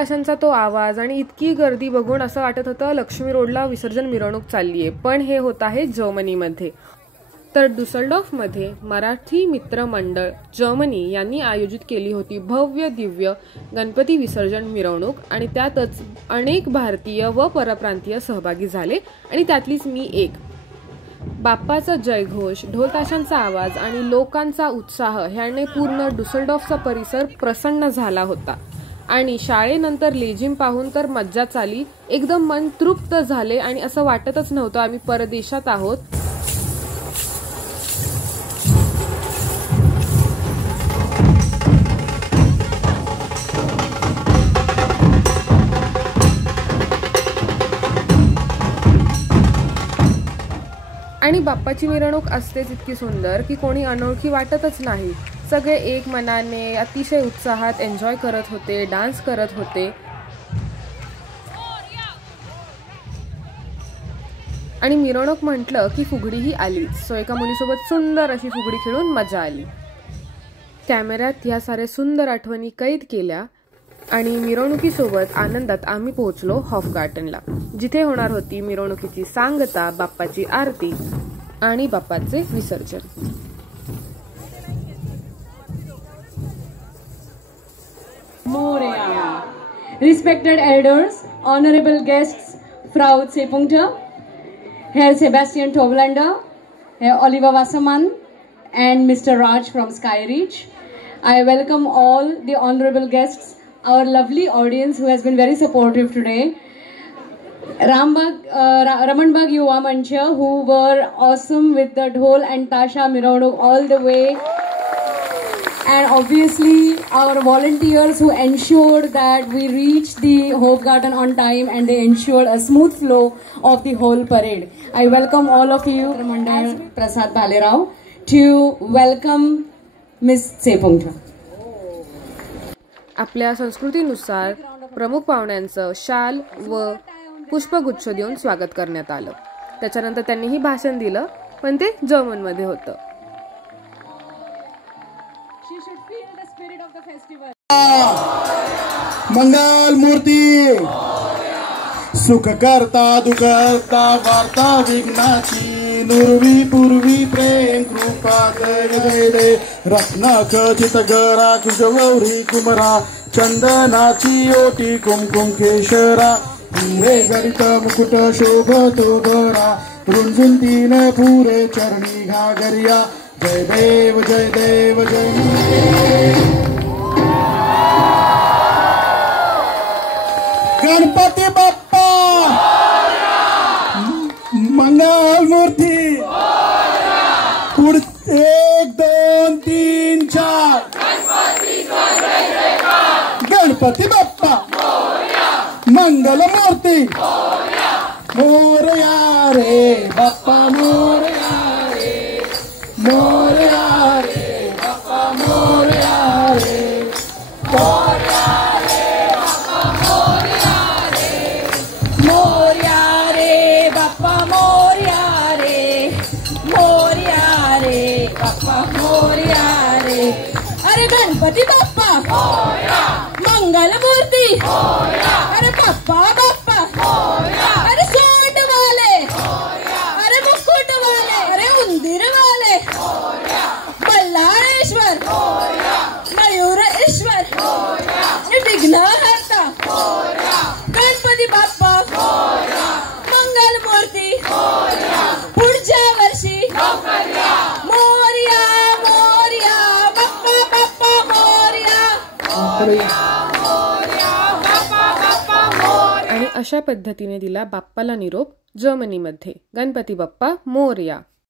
ताशांचा तो आवाज आणि इतकी गर्दी बघून असं वाटत होतं लक्ष्मी रोडला विसर्जन मिरवणूक चालली आहे, पण हे होत आहे जर्मनीमध्ये. तर डुसलडॉर्फमध्ये मराठी मित्र मंडळ जर्मनी यांनी आयोजित केली होती भव्य दिव्य गणपती विसर्जन मिरवणूक आणि त्यातच अनेक भारतीय व परप्रांतीय सहभागी झाले आणि त्यातलीच मी एक. बाप्पाचा जयघोष, ढोल ताशांचा आवाज आणि लोकांचा उत्साह ह्याने पूर्ण डुसलडॉर्फचा परिसर प्रसन्न झाला होता. आणि शाळेनंतर लेझिम पाहून तर मज्जाच आली. एकदम मन तृप्त झाले आणि असं वाटतच नव्हतं आम्ही परदेशात आहोत. आणि बाप्पाची मिरवणूक असतेच इतकी सुंदर की कोणी अनोळखी वाटतच नाही. सगळे एक मनाने अतिशय उत्साहात एन्जॉय करत होते, डान्स करत होते. आणि मिरवणूक म्हटलं की फुगडीही आलीच. सो एका मुलीसोबत सुंदर अशी फुगडी खेळून मजा आली. कॅमेऱ्यात ह्या साऱ्या सुंदर आठवणी कैद केल्या आणि मिरवणुकीसोबत आनंदात आम्ही पोहोचलो हॉफगार्टनला, जिथे होणार होती मिरवणुकीची सांगता, बाप्पाची आरती आणि बाप्पाचे विसर्जन. Moria. Respected elders, honorable guests, Frau Zepunkter, Herr Sebastian Toblander, Herr Oliver Wassermann, and Mr. Raj from Skyreach. I welcome all the honorable guests, our lovely audience who has been very supportive today. Ramanbag Yuva Mancha, who were awesome with the dhol and tasha miravnuk all the way. And obviously our volunteers who ensured that we reached the Hofgarten on time and they ensured a smooth flow of the whole parade. I welcome all of you, Mandal Prasad Bhalerao, to welcome Ms. Zepunkter. आपल्या संस्कृतीनुसार प्रमुख पाहुण्यांचं शाल व पुष्पगुच्छ देऊन स्वागत करण्यात आलं. त्याच्यानंतर त्यांनीही भाषण दिलं, पण ते जर्मनमध्ये होतं. मंगल मूर्ती सुख करता दुखता वार्ता विघ्नाची नुरवी पूर्वी प्रेम कृपा दे रत्न खचित गरा कुजवरी कुमरा चंदनाची ओटी कुमकुम केशरा हिरे जडित मुकुट शोभतो बरा रुंजून तीन पुरे चरणी घागरिया जय देव जय देव जय गणपती बाप्पा मंगल मूर्ती पुढचे 1 2 3 4 गणपती बाप्पा मंगल मूर्ती मोरया रे बाप्पा मोरया रे मोरया रे बाप्पा मोरया रे अरे गणपती बाप्पा मंगल मूर्ती अरे बाप्पा बाप्पा अरे सोंड वाले अरे मुकुट वाले अरे उंदीर वाले बल्लाळेश्वर मयूर ईश्वर अरे विघ्नहर्ता गणपती बाप्पा मंगल मूर्ती पुढच्या वर्षी मोरया मोरया बाप्पा बाप्पा मोरया आणि अशा पद्धतीने दिला बाप्पाला निरोप जर्मनीमध्ये. गणपती बाप्पा मोरया.